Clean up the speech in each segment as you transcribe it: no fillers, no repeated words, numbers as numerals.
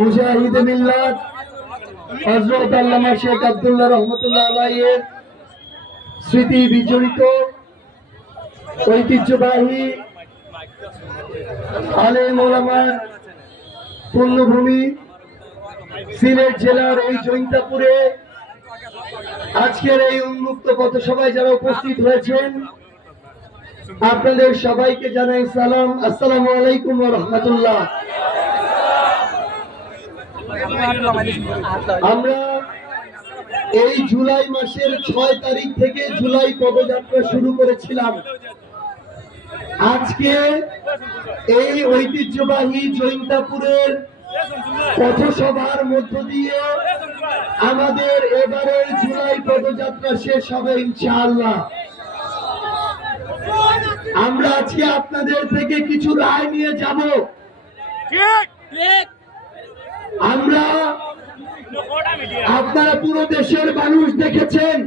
মুজাহিদে মিল্লাত হযরত আল্লামা শেখ আব্দুল্লাহ রহমতুল্লাহ আলাইহির স্মৃতি বিজড়িত ঐতিহ্যবাহী আলেম ওলামার পুণ্যভূমি সিলেট জেলার এই জৈন্তাপুরে আজকের এই উন্মুক্ত পথসভায় যারা উপস্থিত হয়েছেন আপনাদের সবাইকে জানাই সালাম। আসসালামু আলাইকুম ওয়া রাহমাতুল্লাহ। আমরা এই জুলাই মাসের 6 তারিখ থেকে জুলাই পদযাত্রা শুরু করেছিলাম। আজকে এই ঐতিহ্যবাহী জৈন্তাপুরের পথসভার মধ্য দিয়ে আমাদের এবারের জুলাই পদযাত্রা শেষ হবে ইনশাআল্লাহ। আমরা আজকে আপনাদের থেকে কিছু রায় নিয়ে যাব। আমরা আপনারা পুরো দেশের মানুষ দেখেছেন,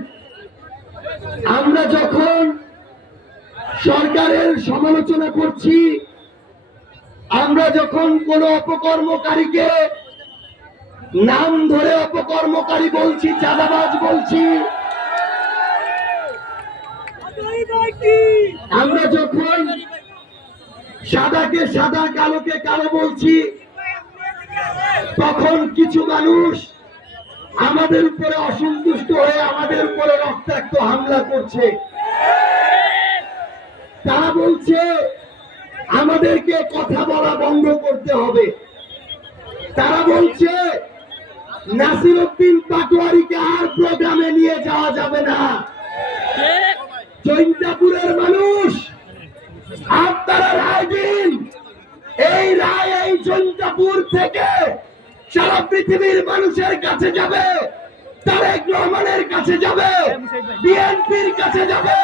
আমরা যখন সরকারের সমালোচনা করছি, আমরা যখন কোন অপকর্মকারীকে নাম ধরে অপকর্মকারী বলছি, চাঁদাবাজ বলছি, আমরা যখন সাদাকে সাদা কালোকে কালো বলছি, তখন কিছু মানুষ আমাদের উপরে অসন্তুষ্ট হয়ে আমাদের উপরে রক্তাক্ত হামলা করছে। তারা বলছে আমাদেরকে কথা বলা বন্ধ করতে হবে। তারা বলছে নাসিরউদ্দিন পাটোয়ারিকে আর প্রোগ্রামে নিয়ে যাওয়া যাবে না। জৈন্তাপুরের মানুষ, আপনারা রায় দিন। এই রায় এই জৈন্তাপুর থেকে সারা পৃথিবীর মানুষের কাছে যাবে, তারেক রহমানের কাছে যাবে, বিএনপির কাছে যাবে।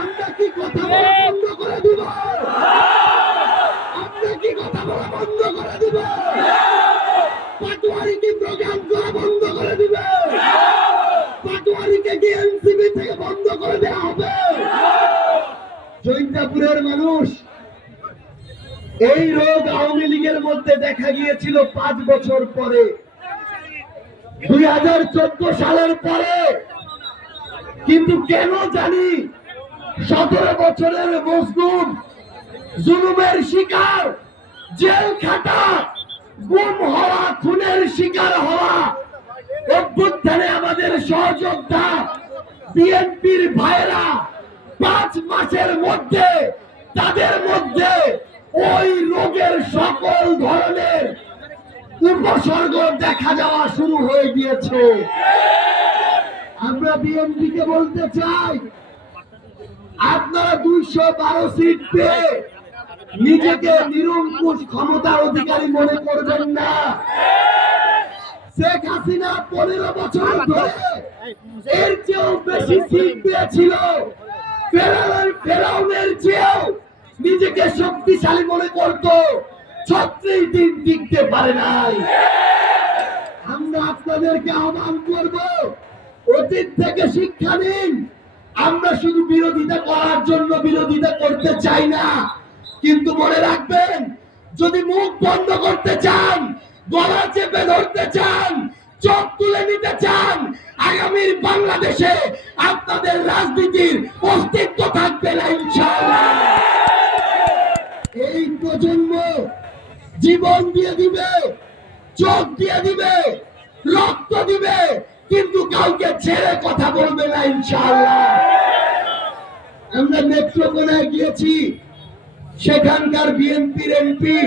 আমরা কি কথা বলা বন্ধ করে দিব? আমরা কি কথা বলা বন্ধ করে দিব? পাটোয়ারি কি প্রোগ্রাম করা বন্ধ করে দিবে? পাটোয়ারিকে কি এনসিপি থেকে বন্ধ করে দেওয়া হবে? জৈন্তাপুরের মানুষ, এই রোগ আওয়ামী লীগের মধ্যে দেখা গিয়েছিল 5 বছর পরে, 2014 সালের পরে। কিন্তু কেন জানি 17 বছরের মজলুম, জুলুমের শিকার, জেল খাটা, গুম হওয়া, খুনের শিকার হওয়া, অভ্যুত্থানে আমাদের সহযোদ্ধা বিএনপির ভাইরা 5 মাসের মধ্যে তাদের মধ্যে ওই রোগের সকল ধরনের উপসর্গ দেখা যাওয়া শুরু হয়ে গিয়েছে। আমরা বিএনপিকে বলতে চাই, আপনারা 212 সিট পেয়ে নিজেকে নিরঙ্কুশ ক্ষমতার অধিকারী মনে করবেন না। শেখ হাসিনা 15 বছর ধরে এর চেয়েও বেশি সিট পেয়েছিল। ফেরাউনের চেয়েও নিজেকে শক্তিশালী মনে করত, 36 দিন টিকতে পারে নাই। আমরা আপনাদেরকে আহ্বান করব, অতীত থেকে শিক্ষা নিন। আমরা শুধু বিরোধিতা করার জন্য বিরোধিতা করতে চাই না, কিন্তু মনে রাখবেন, যদি মুখ বন্ধ করতে চান, গলা চেপে ধরতে চান, চোখ তুলে নিতে চান, আগামীর বাংলাদেশে আপনাদের রাজনীতির অস্তিত্ব থাকবে না ইনশাআল্লাহ। এই প্রজন্ম জীবন দিয়ে দিবে, চোখ দিয়ে দিবে, রক্ত দিবে, কিন্তু কাউকে ছেড়ে কথা বলবে না ইনশাআল্লাহ। আমরা নেত্রকোনায় গিয়েছি, সেখানকার বিএনপির এমপি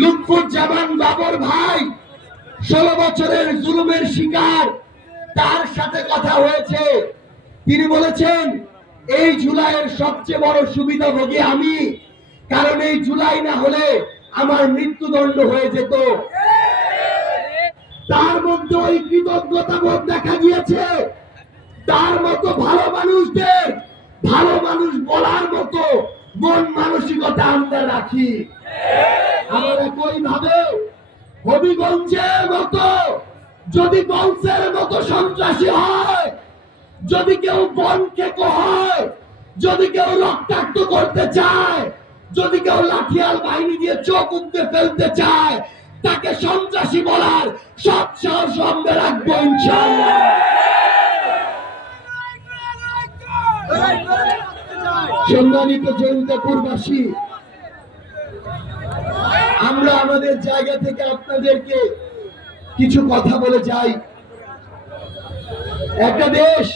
লুৎফুজ্জামান বাবর ভাই 16 বছরের জুলুমের শিকার, তার সাথে কথা হয়েছে। তিনি বলেছেন এই জুলাইয়ের সবচেয়ে বড় সুবিধাভোগী আমি, কারণ এই জুলাই না হলে আমার মৃত্যুদণ্ড হয়ে যেত। তার মধ্যে ওই কৃতজ্ঞতা বোধ দেখা গিয়েছে। তার মতো ভালো মানুষদের ভালো মানুষ বলার মতো মন মানসিকতা আমরা রাখি। আমরা একই ভাবে হবিগঞ্জের মতো যদি বংশের মতো সন্ত্রাসী হয়, যদি কেউ বনকে হয়, যদি কেউ রক্তাক্ত করতে চায়, যদি কেউ লাঠিয়াল বাহিনী দিয়ে চোখ উপড়ে ফেলতে চায়, তাকে সন্ত্রাসী বলার সব সাহস আমরা রাখবো ইনশাআল্লাহ। সম্মানিত জয়ন্তপুরবাসী, আমরা আমাদের জায়গা থেকে আপনাদেরকে কিছু কথা বলে যাই। একটা দেশ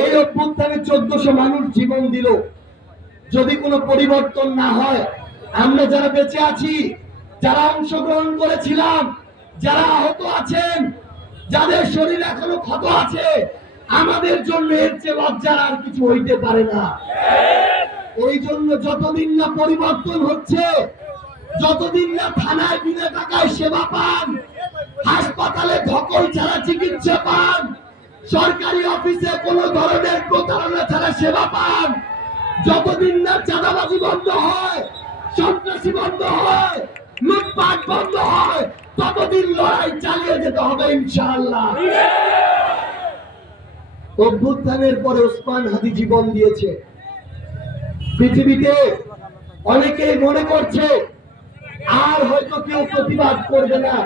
এই অভ্যুত্থানে 1400 মানুষ জীবন দিল, যদি কোনো পরিবর্তন না হয়, আমরা যারা বেঁচে আছি, যারা অংশগ্রহণ করেছিলাম, যারা আহত আছেন, যাদের শরীর এখনো ক্ষত আছে, আমাদের জন্য এর চেয়ে লজ্জার আর কিছু হইতে পারে না। এই জন্য যতদিন না পরিবর্তন হচ্ছে, যতদিন না থানায় বিনা টাকায় সেবা পান, হাসপাতালে ধকল ছাড়া চিকিৎসা পান, সরকারি অফিসে কোন ধরনের প্রতারণা ছাড়া সেবা পান, যতদিন না চাঁদাবাজি বন্ধ হয়, সন্ত্রাসী বন্ধ হয়, লুটপাট বন্ধ হয়, ততদিন লড়াই চালিয়ে যেতে হবে ইনশাআল্লাহ। অভ্যুত্থানের পরে ওসমান হাদি জীবন দিয়েছে। পৃথিবীতে অনেকেই মনে করছে আর হয়তো কেউ প্রতিবাদ করবে না,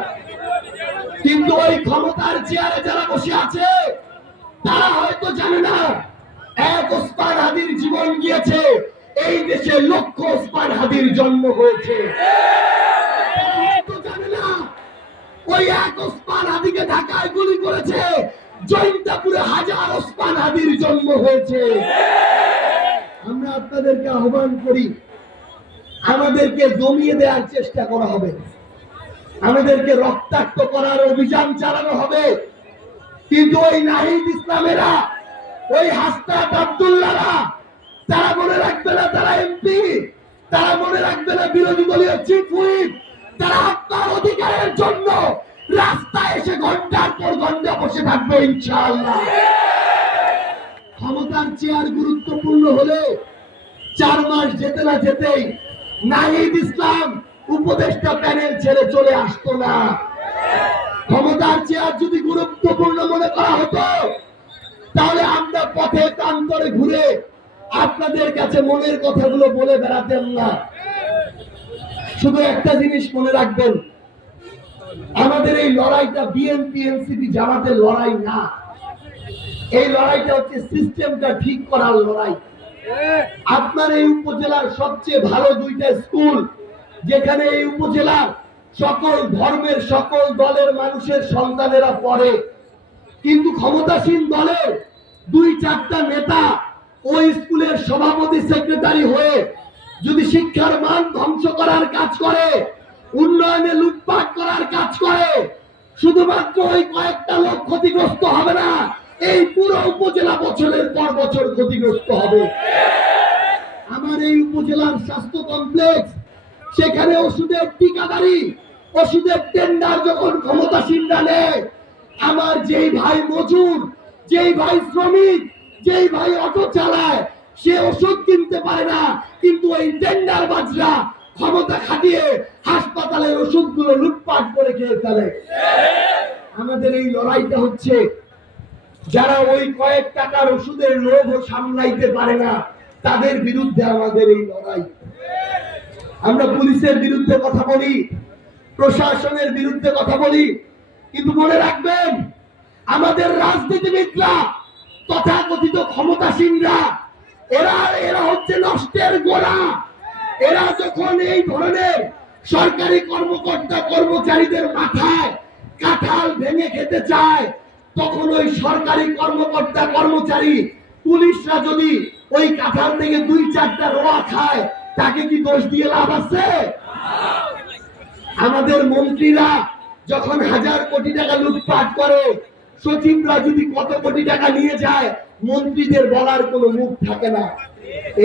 কিন্তু ওই ক্ষমতার চেয়ারে যারা বসে আছে তারা হয়তো জানে না, এক ওসমান হাদির জীবন গিয়েছে, এই দেশে লক্ষ ওসমান হাদির জন্ম হয়েছে। জানে না ওই এক ওসমান হাদিকে ঢাকায় গুলি করেছে, জয়ন্তপুরে হাজার ওসমান হাদির জন্ম হয়েছে। আমরা আপনাদেরকে আহ্বান করি, আমাদেরকে দমিয়ে দেওয়ার চেষ্টা করা হবে, আমাদেরকে রক্তাক্ত করার অভিযান চালানো হবে, কিন্তু ওই নাহিদ ইসলামেরা, ওই হাসনাত আব্দুল্লাহরা, তারা মনে রাখবে না তারা এমপি, তারা মনে রাখবে না বিরোধী দলীয় চিফ হুইপ, তারা আপনার অধিকারের জন্য রাস্তায় এসে ঘন্টার পর ঘন্টা বসে থাকবে ইনশাআল্লাহ। ক্ষমতার চেয়ার গুরুত্বপূর্ণ হলে 4 মাস যেতে না যেতেই নাহিদ ইসলাম উপদেষ্টা প্যানেল ছেড়ে চলে আসতো না। ক্ষমতার চেয়ার যদি গুরুত্বপূর্ণ মনে করা হতো, তাহলে আমরা পথে প্রান্তরে ঘুরে আপনাদের কাছে মনের কথাগুলো বলে বেড়াতেন না। শুধু একটা জিনিস মনে রাখবেন, আমাদের এই লড়াইটা বিএনপি এনসিপি জামাতের লড়াই না, এই লড়াইটা হচ্ছে সিস্টেমটা ঠিক করার লড়াই। আপনার এই উপজেলার সবচেয়ে ভালো 2টা স্কুল, যেখানে এই উপজেলার সকল ধর্মের সকল দলের মানুষের সন্তানেরা পড়ে, কিন্তু ক্ষমতাসীন দলের 2-4টা নেতা ওই স্কুলের সভাপতি সেক্রেটারি হয়ে যদি শিক্ষার মান ধ্বংস করার কাজ করে, উন্নয়নে লুটপাট করার কাজ করে, শুধুমাত্র ওই কয়েকটা লোক ক্ষতিগ্রস্ত হবে না, এই পুরো উপজেলা বছরের পর বছর ক্ষতিগ্রস্ত হবে। আমার এই উপজেলার স্বাস্থ্য কমপ্লেক্স, সেখানে ওষুধের টিকাদারি, ওষুধের টেন্ডার যখন ক্ষমতাসীনরা নেয়, আমার যেই ভাই মজুর, যেই ভাই শ্রমিক, যেই ভাই অটো চালায়, সে ওষুধ কিনতে পারে না, কিন্তু ওই টেন্ডার বাজরা ক্ষমতা খাটিয়ে হাসপাতালের ওষুধগুলো লুটপাট করে খেয়ে ফেলে। আমাদের এই লড়াইটা হচ্ছে যারা ওই কয়েক টাকার ওষুধের লোভ সামলাইতে পারে না, তাদের বিরুদ্ধে আমাদের এই লড়াই। আমরা পুলিশের বিরুদ্ধে কথা বলি, প্রশাসনের বিরুদ্ধে কথা বলি, কিন্তু মনে রাখবেন, আমাদের রাজনীতিবিদরা, তথাকথিত ক্ষমতাসীনরা, এরা হচ্ছে নষ্টের গোড়া। এরা যখন এই ধরনের সরকারি কর্মকর্তা কর্মচারীদের মাথায় কাঁঠাল ভেঙে খেতে চায়, তখন ওই সরকারি কর্মকর্তা কর্মচারী পুলিশরা যদি ওই কাঁঠাল থেকে 2-4টা রোয়া খায়, তাকে কি দোষ দিয়ে লাভ আছে? আমাদের মন্ত্রীরা যখন 1000 কোটি টাকা লুটপাট করে, সচিবরা যদি কত কোটি টাকা নিয়ে যায়, মন্ত্রীদের বলার কোনো মুখ থাকে না।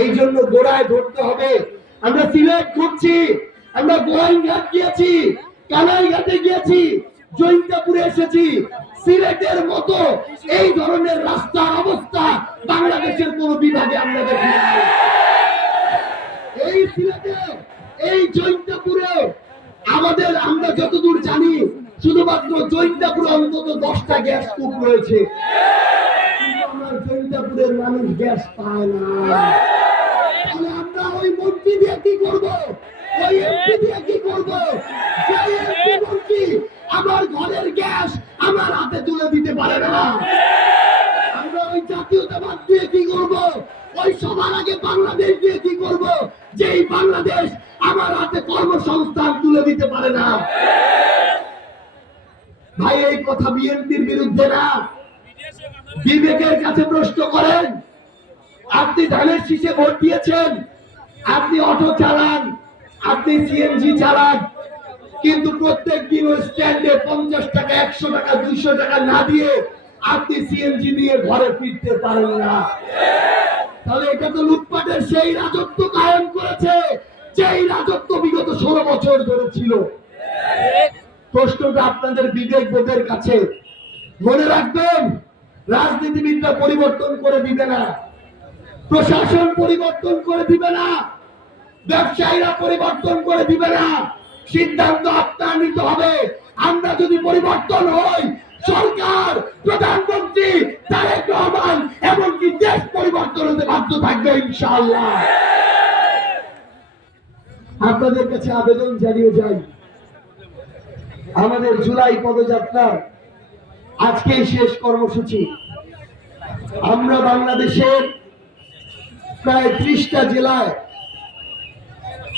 এই জন্য গোড়ায় ধরতে হবে। আমরা সিলেট ঘুরছি, আমরা গোয়াইনঘাট গিয়েছি, কানাইঘাটে গিয়েছি, জয়ন্তপুরে এসেছি। সিলেটের মতো এই ধরনের রাস্তার অবস্থা বাংলাদেশের কোন বিভাগে আমরা দেখি নাই। এই সিলেটে, এই জয়ন্তপুরে আমরা যতদূর জানি, শুধুমাত্র জয়ন্তপুরে অন্তত 10টা গ্যাস কূপ রয়েছে, কিন্তু আমার জয়ন্তপুরের মানুষ গ্যাস পায় না। তাহলে আমরা ওই মন্ত্রী দিয়ে কি করব, ওই এমপি দিয়ে কি করব, সেই এমপি মন্ত্রী আমার ঘরের গ্যাস আমার হাতে তুলে দিতে পারে না। আমরা ওই জাতীয়তাবাদ দিয়ে কি করব, ওই সবার আগে বাংলাদেশ দিয়ে কি করব, যেই বাংলাদেশ আমার হাতে কর্মসংস্থান তুলে দিতে পারে না। ভাই এই কথা বিএনপির বিরুদ্ধে না, বিবেকের কাছে প্রশ্ন করেন। আপনি ধানের শীষে ভোট দিয়েছেন, আপনি অটো চালান, আপনি সিএনজি চালান, কিন্তু প্রত্যেক দিন ওই স্ট্যান্ডে 50 টাকা 100 টাকা 200 টাকা না দিয়ে আপনি সিএনজি নিয়ে ঘরে ফিরতে পারেন না। তাহলে এটা তো লুটপাটের সেই রাজত্ব কায়েম করেছে, যেই রাজত্ব বিগত 16 বছর ধরে ছিল। প্রশ্নটা আপনাদের বিবেক বোধের কাছে। মনে রাখবেন, রাজনীতিবিদরা পরিবর্তন করে দিবে না, প্রশাসন পরিবর্তন করে দিবে না, ব্যবসায়ীরা পরিবর্তন করে দিবে না। সিদ্ধান্ত আপনার নিতে হবে। আমরা যদি পরিবর্তন হই, সরকার, প্রধানমন্ত্রী তারেক রহমান এমনকি দেশ পরিবর্তন হতে বাধ্য থাকবে ইনশাআল্লাহ। আপনাদের কাছে আবেদন জানিয়ে যাই, আমাদের জুলাই পদযাত্রার আজকেই শেষ কর্মসূচি। আমরা বাংলাদেশের প্রায় 30টা জেলায়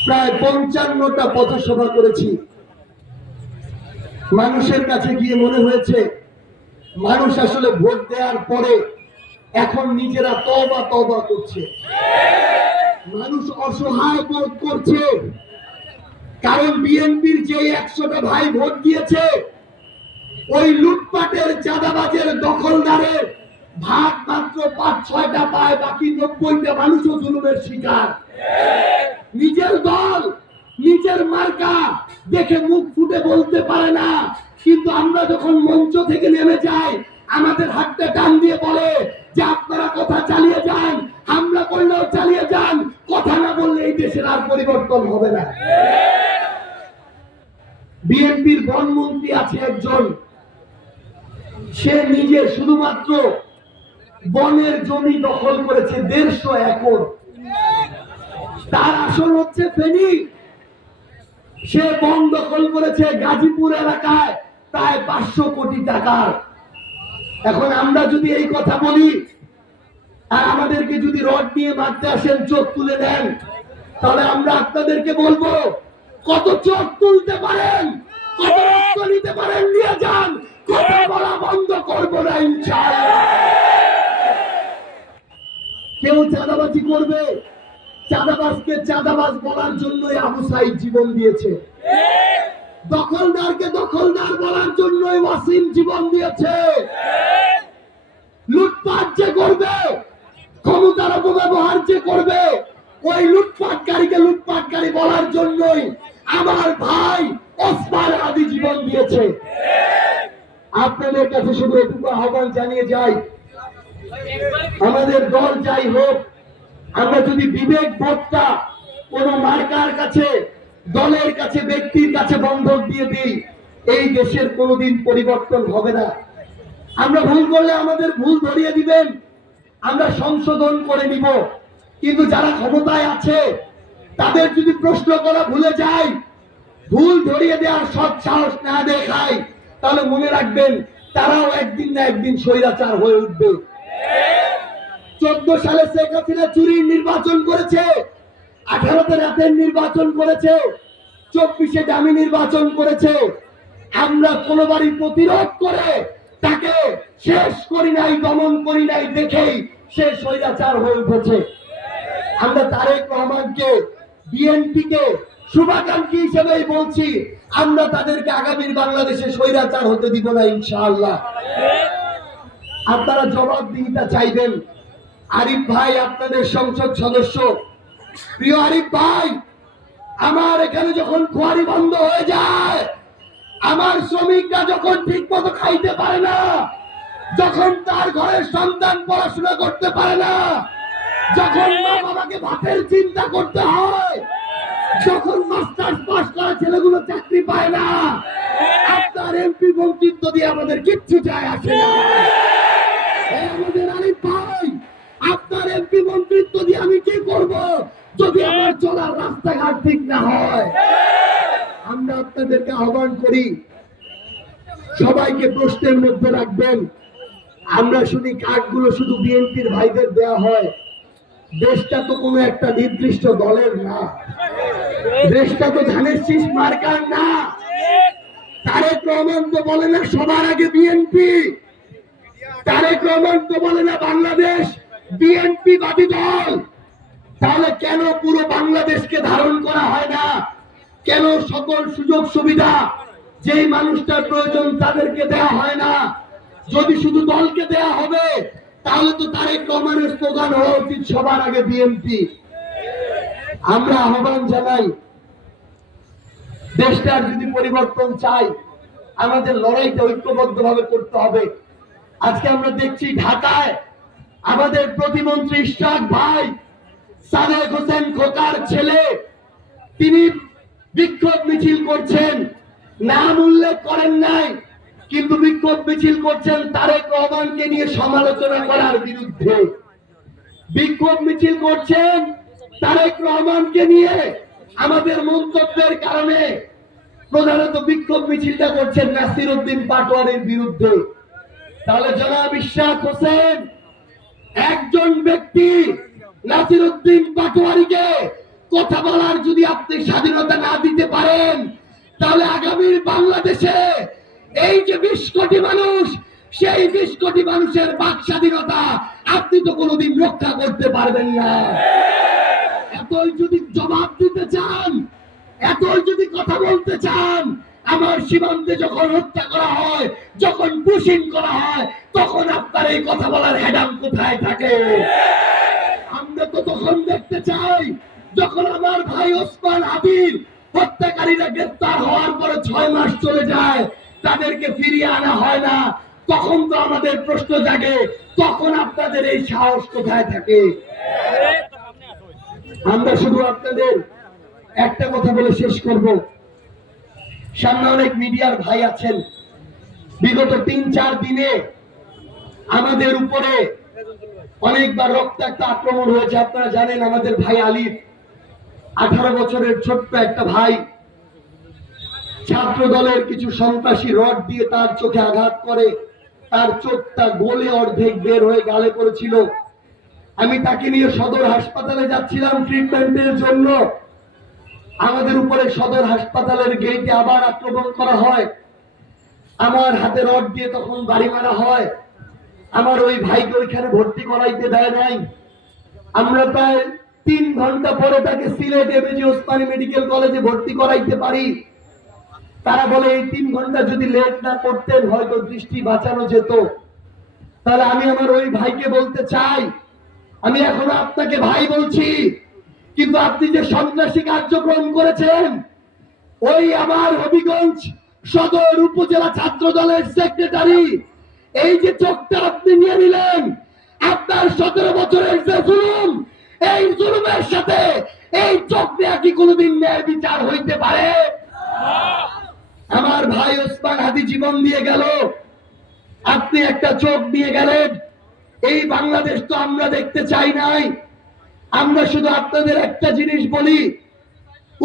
প্রায় 55টা পথসভা করেছি। মানুষের কাছে গিয়ে মনে হয়েছে, মানুষ আসলে ভোট দেওয়ার পরে এখন নিজেরা তওবা তওবা করছে। মানুষ অসহায় বোধ করছে, কারণ বিএনপির যে 100টা ভাই ভোট দিয়েছে, ওই লুটপাটের, চাঁদাবাজের, দখলদারের ভাগ মাত্র 5-6টা পায়, বাকি 90টা মানুষও জুলুমের শিকার। নিজের দল, নিজের মার্কা দেখে মুখ ফুটে বলতে পারে না, কিন্তু আমরা যখন মঞ্চ থেকে নেমে যাই, আমাদের হাতটা টান দিয়ে বলে যে আপনারা কথা চালিয়ে যান, হামলা করলেও চালিয়ে যান, কথা না বললে এই দেশের আর পরিবর্তন হবে না। বিএনপির বনমন্ত্রী আছে একজন, সে নিজে শুধুমাত্র বনের জমি দখল করেছে 150 একর। তার আসল হচ্ছে ফেনী। সে বন দখল করেছে গাজীপুর এলাকায় প্রায় 500 কোটি টাকার। এখন আমরা যদি এই কথা বলি আর আমাদেরকে যদি রড নিয়ে মারতে আসেন, চোখ তুলে দেন, তাহলে আমরা আপনাদেরকে বলবো কত চোখ তুলতে পারেন, কত রক্ত নিতে পারেন, নিয়ে যান, কথা বলা বন্ধ করবো না ইনশাআল্লাহ। কেউ চাঁদাবাজি করবে, চাঁদাবাজকে চাঁদাবাজ বলার জন্যই আবু সাইদ জীবন দিয়েছে, দখলদারকে দখলদার বলার জন্যই ওয়াসিম জীবন দিয়েছে। লুটপাট যে করবে, ক্ষমতার অপব্যবহার যে করবে, ওই লুটপাটকারীকে লুটপাটকারী বলার জন্যই আমার ভাই ওসমান আদি জীবন দিয়েছে। আপনাদের কাছে শুধু এটুকু আহ্বান জানিয়ে যাই, আমাদের দল যাই হোক, আমরা যদি বিবেক বোধটা কোন মার্কার কাছে, দলের কাছে, ব্যক্তির কাছে বন্ধক দিয়ে দিই, এই দেশের কোনোদিন পরিবর্তন হবে না। আমরা ভুল করলে আমাদের ভুল ধরিয়ে দিবেন, আমরা সংশোধন করে নিব, কিন্তু যারা ক্ষমতায় আছে তাদের যদি প্রশ্ন করা ভুলে যায়, ভুল ধরিয়ে দেওয়ার সৎ সাহস না দেখায়, তাহলে মনে রাখবেন তারাও একদিন না একদিন স্বৈরাচার হয়ে উঠবে। 14 সালে শেখ হাসিনা চুরির নির্বাচন করেছে, 18তে রাতের নির্বাচন করেছে, 24-এ দামি নির্বাচন করেছে। আমরা কোনোবারই প্রতিরোধ করে তাকে শেষ করি নাই, দমন করি নাই, দেখেই সে স্বৈরাচার হয়ে উঠেছে। আমরা তারেক রহমানকে, বিএনপিকে শুভাকাঙ্ক্ষী হিসেবেই বলছি, আমরা তাদেরকে আগামীর বাংলাদেশে স্বৈরাচার হতে দিব না ইনশাআল্লাহ। আপনারা জবাবদিহিতা চাইবেন। আরিফ ভাই আপনাদের সংসদ সদস্য, প্রিয় আরিফ ভাই, আমার এখানে যখন খোয়ারি বন্ধ হয়ে যায়, আমার শ্রমিকরা যখন ঠিক মতো খাইতে পারে না, যখন তার ঘরের সন্তান পড়াশোনা করতে পারে না, যখন মা বাবাকে ভাতের চিন্তা করতে হয়, যখন মাস্টার্স পাস করা ছেলেগুলো চাকরি পায় না, আপনার এমপি মন্ত্রিত্ব দিয়ে আমাদের কিচ্ছু যায় আসে না। আমাদের আরিফ ভাই, আপনার এমপি মন্ত্রিত্ব দিয়ে আমি কি করব? যদি আমার চলার রাস্তাঘাট ঠিক না হয়। আমরা আপনাদেরকে আহ্বান করি, সবাইকে প্রশ্নের মধ্যে রাখবেন। আমরা শুনি কার্ডগুলো শুধু বিএনপির ভাইদের দেওয়া হয়। দেশটা তো কোনো একটা নির্দিষ্ট দলের না, দেশটা তো ধানের শীষ মার্কার না। তারেক রহমান তো বলে না সবার আগে বিএনপি, তারেক রহমান তো বলে না বাংলাদেশ বিএনপি বাদী দল। তাহলে কেন পুরো বাংলাদেশকে ধারণ করা হয় না? কেন সকল সুযোগ সুবিধা যেই মানুষটার প্রয়োজন তাদেরকে দেয়া হয় না? যদি শুধু দলকে দেয়া হবে তাহলে তো তারেক রহমানের স্লোগান হওয়া উচিত সবার আগে বিএনপি। আমরা আহ্বান জানাই, দেশটার যদি পরিবর্তন চাই আমাদের লড়াইটা ঐক্যবদ্ধভাবে করতে হবে। আজকে আমরা দেখছি ঢাকায় আমাদের প্রতিমন্ত্রী ইশরাক ভাই সাদেক হোসেন খোকার ছেলে তিনি বিক্ষোভ মিছিল করছেন, নাম উল্লেখ করেন নাই, কিন্তু বিক্ষোভ মিছিল করছেন তারেক রহমানকে নিয়ে সমালোচনা করার বিরুদ্ধে। বিক্ষোভ মিছিল করছেন তারেক রহমানকে নিয়ে আমাদের মন্তব্যের কারণে। প্রধানত বিক্ষোভ মিছিলটা করছেন নাসির উদ্দিন পাটোয়ারির বিরুদ্ধে। তাহলে জনাব ইশরাক হোসেন একজন ব্যক্তি নাসির উদ্দিন পাটোয়ারিকে কথা বলার যদি আপনি স্বাধীনতা না দিতে পারেন, তাহলে আগামীর বাংলাদেশে এই যে 20 কোটি মানুষ, সেই 20 কোটি মানুষের বাক স্বাধীনতা আপনি তো কোনোদিন রক্ষা করতে পারবেন না। এতই যদি জবাব দিতে চান, এতই যদি কথা বলতে চান, আমার সীমান্তে যখন হত্যা করা হয়, যখন পুশিং করা হয়, তখন আপনার এই কথা বলার হেডাম কোথায় থাকে? আমরা তো তখন দেখতে চাই যখন আমার ভাই ওসমান হাদির হত্যাকারীরা গ্রেফতার হওয়ার পরে 6 মাস চলে যায়, তাদেরকে ফিরিয়ে আনা হয় না। তখন তো আমাদের প্রশ্ন জাগে, তখন আপনাদের এই সাহস কোথায় থাকে? আমরা শুধু আপনাদের একটা কথা বলে শেষ করব। সামনে অনেক মিডিয়ার ভাই আছেন, বিগত 3-4 দিনে আমাদের উপরে অনেকবার রক্তাক্ত আক্রমণ হয়েছে। আপনারা জানেন আমাদের ভাই আলিফ, 18 বছরের ছোট্ট একটা ভাই, ছাত্র দলের কিছু সন্ত্রাসী রড দিয়ে তার চোখে আঘাত করে, তার চোখটা গলে অর্ধেক বের হয়ে গালে পড়েছিল। আমি তাকে নিয়ে সদর হাসপাতালে যাচ্ছিলাম ট্রিটমেন্টের জন্য। আমাদের উপরে সদর হাসপাতালের গেটে আবার আক্রমণ করা হয়, আমার হাতে রড দিয়ে তখন বাড়ি মারা হয়। আমার ওই ভাইকে ওইখানে ভর্তি করাইতে দেয় নাই। আমরা প্রায় 3 ঘন্টা পরে তাকে সিলেট এমএজি ওসমানী মেডিকেল কলেজে ভর্তি করাইতে পারি। তারা বলে এই 3 ঘন্টা যদি লেট না করতেন হয়তো দৃষ্টি বাঁচানো যেত। তাহলে আমি আমার ওই ভাইকে বলতে চাই, আমি এখনো আপনাকে ভাই বলছি, কিন্তু আপনি যে সন্ত্রাসী কার্যক্রম করেছেন, ওই আমার হবিগঞ্জ সদর উপজেলা ছাত্র দলের সেক্রেটারি, এই যে চোখটা আপনি নিয়ে নিলেন, আপনার 17 বছরের যে জুলুম, এই জুলুমের সাথে এই চোখ নিয়ে কি কোনোদিন ন্যায় বিচার হইতে পারে? আমার ভাই ওসমান হাদি জীবন দিয়ে গেল, আপনি একটা চোখ দিয়ে গেলেন। এই বাংলাদেশ তো আমরা দেখতে চাই নাই। আমরা শুধু আপনাদের একটা জিনিস বলি,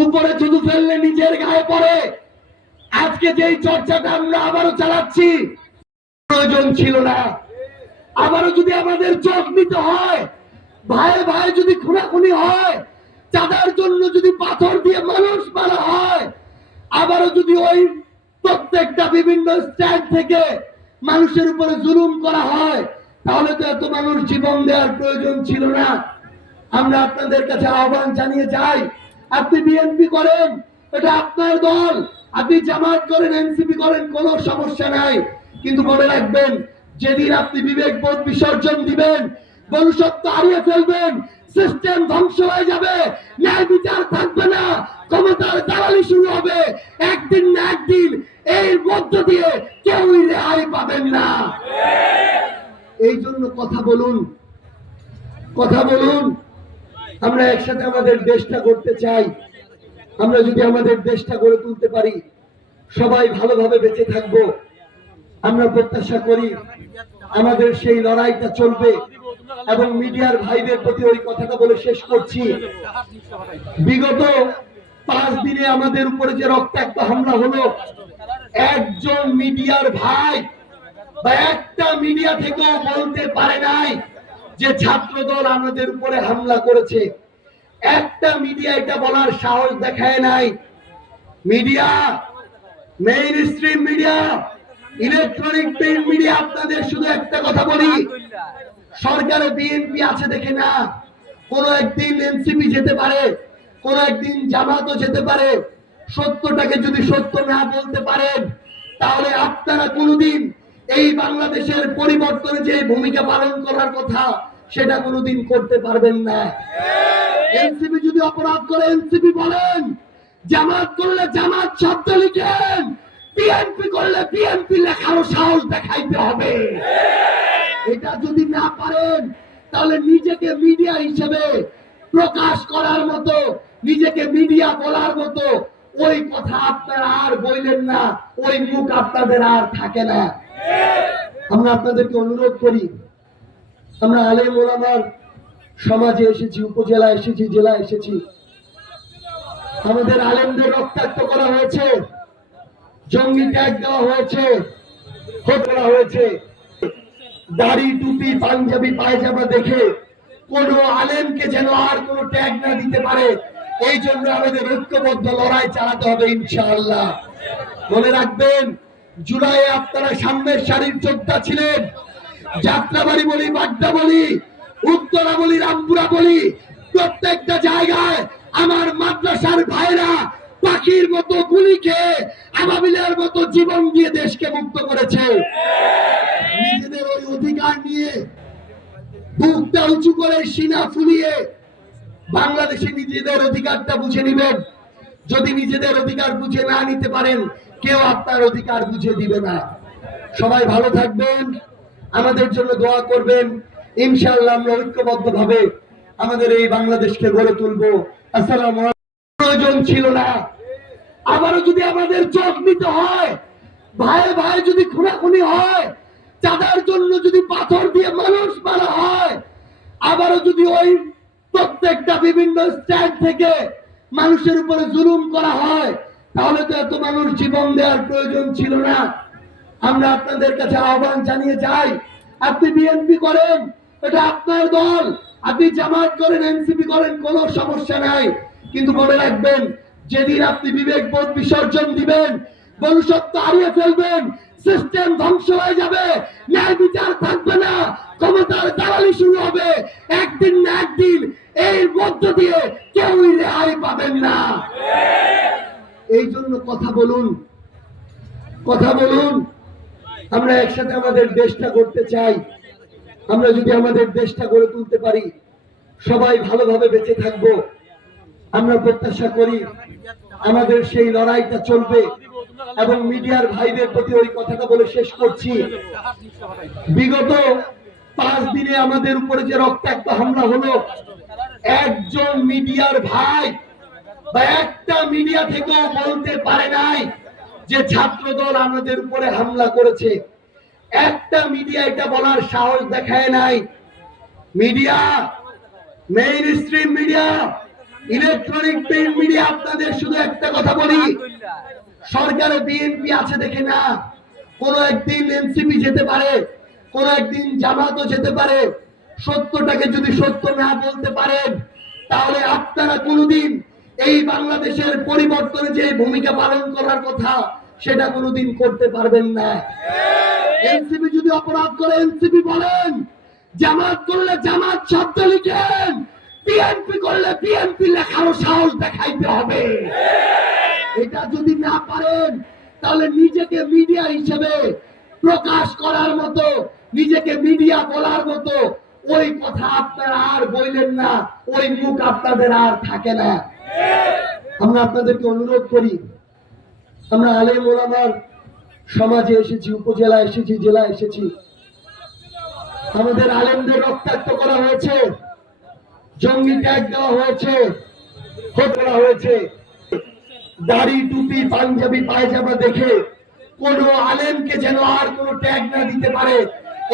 উপরে শুধু ফেললে নিজের গায়ে পড়ে। আজকে যেই চর্চাটা আমরা আবারও চালাচ্ছি, প্রয়োজন ছিল না। আবারও যদি আমাদের চোখ নিতে হয়, ভাই ভাই যদি খুনাখুনি হয়, চাঁদার জন্য যদি পাথর দিয়ে মানুষ মারা হয়, আবারও যদি ওই প্রত্যেকটা বিভিন্ন স্ট্যান্ড থেকে মানুষের উপরে জুলুম করা হয়, তাহলে তো এত মানুষ জীবন দেওয়ার প্রয়োজন ছিল না। আমরা আপনাদের কাছে আহ্বান জানিয়ে যাই, আপনি বিএনপি করেন, এটা আপনার দল, আপনি জামাত করেন, এনসিপি করেন, কোনো সমস্যা নাই। কিন্তু মনে রাখবেন, যেদিন আপনি বিবেকবোধ বিসর্জন দিবেন, মনুষ্যত্ব হারিয়ে ফেলবেন, সিস্টেম ধ্বংস হয়ে যাবে, ন্যায় বিচার থাকবে না, ক্ষমতার দালালি শুরু হবে, একদিন না একদিন এর মধ্য দিয়ে কেউই রেহাই পাবেন না। এই জন্য কথা বলুন, কথা বলুন। আমরা একসাথে আমাদের দেশটা করতে চাই। আমরা যদি আমাদের দেশটা গড়ে তুলতে পারি, সবাই ভালোভাবে বেঁচে থাকবো। আমরা প্রত্যাশা করি আমাদের সেই লড়াইটা চলবে। এবং মিডিয়ার ভাইদের প্রতি ওই কথাটা বলে শেষ করছি। বিগত 5 দিনে আমাদের উপরে যে রক্তাক্ত হামলা হলো, একজন মিডিয়ার ভাই বা একটা মিডিয়া থেকেও বলতে পারে নাই যে ছাত্রদল আমাদের উপরে হামলা করেছে। একটা মিডিয়া এটা বলার সাহস দেখায় নাই। Media, main stream media, electronic print media, আপনাদের শুধু একটা কথা বলি, সরকারে বিএনপি আছে দেখে না, কোন একদিন এনসিপি যেতে পারে, কোন একদিন জামাতও যেতে পারে। সত্যটাকে যদি সত্য না বলতে পারেন, তাহলে আপনারা কোনোদিন এই বাংলাদেশের পরিবর্তনে যে ভূমিকা পালন করার কথা সেটা কোনোদিন করতে পারবেন না। এনসিপি যদি অপরাধ করে এনসিপি বলেন, জামাত করলে জামাত শব্দ লিখেন, বিএনপি করলে বিএনপি লেখারও সাহস দেখাইতে হবে। এটা যদি না পারেন, তাহলে নিজেকে মিডিয়া হিসেবে প্রকাশ করার মতো, নিজেকে মিডিয়া বলার মতো ওই কথা আপনারা আর বললেন না, ওই মুখ আপনাদের আর থাকে না। আমরা আপনাদেরকে অনুরোধ করি, আমরা আলেম ওলামার সমাজে এসেছি, উপজেলা এসেছি, জেলা এসেছি, আমাদের আলেমদের রক্তাক্ত করা হয়েছে, জঙ্গি ট্যাগ দেওয়া হয়েছে, করা হয়েছে। দাড়ি, টুপি, পাঞ্জাবি, পায়জামা দেখে কোন আলেমকে যেন আর কোন ট্যাগ না দিতে পারে, এই জন্য আমাদের ঐক্যবদ্ধ লড়াই চালাতে হবে ইনশাআল্লাহ। মনে রাখবেন, জুলাইয়ে আপনারা সামনের সারির যোদ্ধা ছিলেন। যাত্রাবাড়ি বলি, বাড্ডা বলি, উত্তরা বলি, রামপুরা বলি, প্রত্যেকটা জায়গায় আমার মাদ্রাসার ভাইরা পাখির মতো গুলি খেয়ে, আবাবিলের মতো জীবন দিয়ে দেশকে মুক্ত করেছে। নিজেদের ওই অধিকার নিয়ে বুকটা উঁচু করে, সিনা ফুলিয়ে বাংলাদেশে নিজেদের অধিকারটা বুঝে নিবেন। যদি নিজেদের অধিকার বুঝে না নিতে পারেন, কেউ আপনার অধিকার বুঝে দিবে না। সবাই ভালো থাকবেন, আমাদের জন্য দোয়া করবেন। ইনশাআল্লাহ আমরা ঐক্যবদ্ধ ভাবে আমাদের এই বাংলাদেশকে গড়ে তুলবো। আসসালামু আলাইকুম। প্রয়োজন ছিল না। আবারও যদি আমাদের চোখ নিতে হয়, ভাই ভাই যদি খুনাখুনি হয়, চাঁদার জন্য যদি পাথর দিয়ে মানুষ মারা হয়, আবারও যদি ওই প্রত্যেকটা বিভিন্ন স্ট্যান্ড থেকে মানুষের উপরে জুলুম করা হয়, তাহলে তো এত মানুষ জীবন দেওয়ার প্রয়োজন ছিল না। আমরা আপনাদের কাছে আহ্বান জানিয়ে যাই, আপনি বিএনপি করেন, এটা আপনার দল, আপনি জামাত করেন, এনসিপি করেন, কোনো সমস্যা নাই। কিন্তু মনে রাখবেন, যেদিন আপনি বিবেকবোধ বিসর্জন দিবেন, মনুষ্যত্ব হারিয়ে ফেলবেন, সিস্টেম ধ্বংস হয়ে যাবে, ন্যায় বিচার থাকবে না, ক্ষমতার দালালি শুরু হবে, একদিন না একদিন এর মধ্য দিয়ে কেউই রেহাই পাবেন না। এই জন্য কথা বলুন, কথা বলুন। আমরা একসাথে আমাদের দেশটা করতে চাই। আমরা যদি আমাদের দেশটা গড়ে তুলতে পারি, সবাই ভালোভাবে বেঁচে থাকবো। আমরা প্রত্যাশা করি আমাদের সেই লড়াইটা চলবে। এবং মিডিয়ার ভাইদের প্রতি ওই কথাটা বলে শেষ করছি। বিগত 5 দিনে আমাদের উপরে যে রক্তাক্ত হামলা হলো, একজন মিডিয়ার ভাই বা একটা মিডিয়া থেকেও বলতে পারে নাই যে ছাত্রদল আমাদের উপরে হামলা করেছে। একটা মিডিয়া এটা বলার সাহস দেখায় নাই। Media, main stream media, electronic print media, আপনাদের শুধু একটা কথা বলি, সরকারে বিএনপি আছে দেখে না, কোন একদিন এনসিপি যেতে পারে, কোন একদিন জামাতও যেতে পারে। সত্যটাকে যদি সত্য না বলতে পারেন, তাহলে আপনারা কোনোদিন এই বাংলাদেশের পরিবর্তনে যে ভূমিকা পালন করার কথা সেটা কোনোদিন করতে পারবেন না। এনসিপি যদি অপরাধ করে এনসিপি বলেন, জামাত করলে জামাত শব্দ লিখেন, বিএনপি করলে বিএনপি লেখারও সাহস দেখাইতে হবে। এটা যদি না পারেন, তাহলে নিজেকে মিডিয়া হিসেবে প্রকাশ করার মতো, নিজেকে মিডিয়া বলার মতো ওই কথা আপনারা আর বললেন না, ওই মুখ আপনাদের আর থাকে না। আমরা আপনাদেরকে অনুরোধ করি, আমরা আলেম ওলামার সমাজে এসেছি, উপজেলা এসেছি, জেলা এসেছি, আমাদের আলেমদের রক্তাক্ত করা হয়েছে, জঙ্গি ট্যাগ দেওয়া হয়েছে, করা হয়েছে। দাড়ি, টুপি, পাঞ্জাবি, পায়জামা দেখে কোন আলেমকে যেন আর কোন ট্যাগ না দিতে পারে,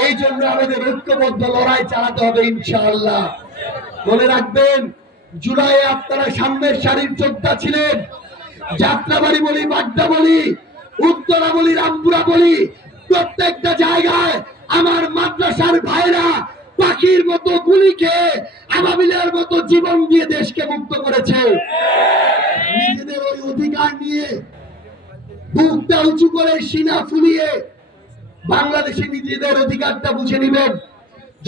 এই জন্য আমাদের ঐক্যবদ্ধ লড়াই চালাতে হবে ইনশাআল্লাহ। মনে রাখবেন, জুলাইয়ে আপনারা সামনের সারির যোদ্ধা ছিলেন। যাত্রাবাড়ি বলি, বাড্ডা বলি, উত্তরা বলি, রামপুরা বলি, প্রত্যেকটা জায়গায় আমার মাদ্রাসার ভাইরা পাখির মতো গুলি খেয়ে আবাবিলের মতো জীবন দিয়ে দেশকে মুক্ত করেছে। নিজেদের ওই অধিকার নিয়ে বুকটা উঁচু করে সিনা ফুলিয়ে বাংলাদেশে নিজেদের অধিকারটা বুঝে নিবেন।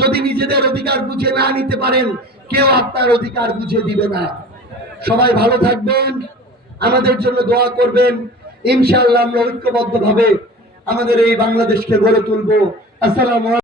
যদি নিজেদের অধিকার বুঝে না নিতে পারেন, কেউ আপনার অধিকার বুঝে দিবে না। সবাই ভালো থাকবেন, আমাদের জন্য দোয়া করবেন। ইনশাআল্লাহ আমরা ঐক্যবদ্ধভাবে আমাদের এই বাংলাদেশকে গড়ে তুলবো। আসসালামু আলাইকুম।